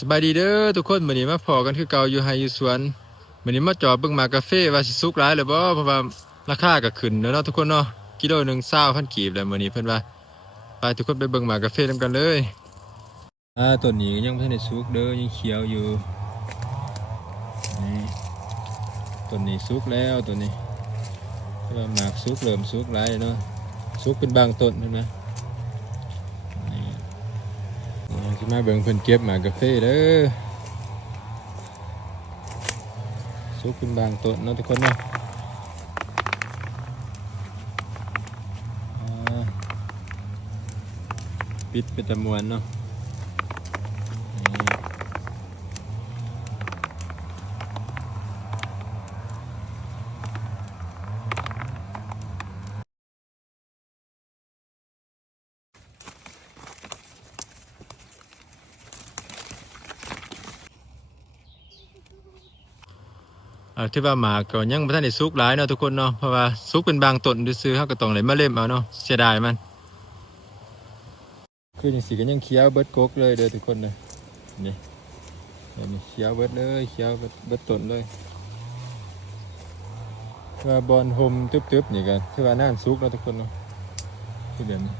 สบายดีเด้อทุกคนมื้อนี้มาพอกันคือเก่าอยู่ไร่อยู่สวนมื้อนี้มาจอดเบิ่งหมากกาแฟว่าสิสุกหลายหรือบ่เพราะว่าราคาก็ขึ้นแล้วเนาะทุกคนเนาะกิโลหนึง20,000กีบแล้วมื้อนี้เพิ่นว่าไปทุกคนไปเบิ่งหมากกาแฟนำกันเลยต้นนี้ยังบ่ทันได้สุกเด้อยังเขียวอยู่นี่ต้นนี้สุกแล้วต้นนี้แต่ว่าหมากสุกเริ่มสุกหลายแล้วเนาะสุกเป็นบางต้นเห็นไหมนี่สิมาเบิ่งเพิ่นเก็บหมากกาแฟเด้อสุกเป็นบางต้นเนาะทุกคนเนาะปิดเป็นจำนวนเนาะที่ว่าหมากก็ยังบ่ทันได้สุกหลายเนาะทุกคนเนาะเพราะว่าสุกเป็นบางต้นซื่อๆเฮาก็ต้องเลยมาเล่มเอาเนาะเสียดายมันคือจังซี่ก็ยังเขียวเบิดกกเลยเด้อทุกคนเด้อนี่นี่เขียวเบิดเลยเขียวเบิดต้นเลยว่าบอนห่มตึบๆนี่ก็ถือว่าน้ำสุกเนาะทุกคนเนาะคือแบบนี้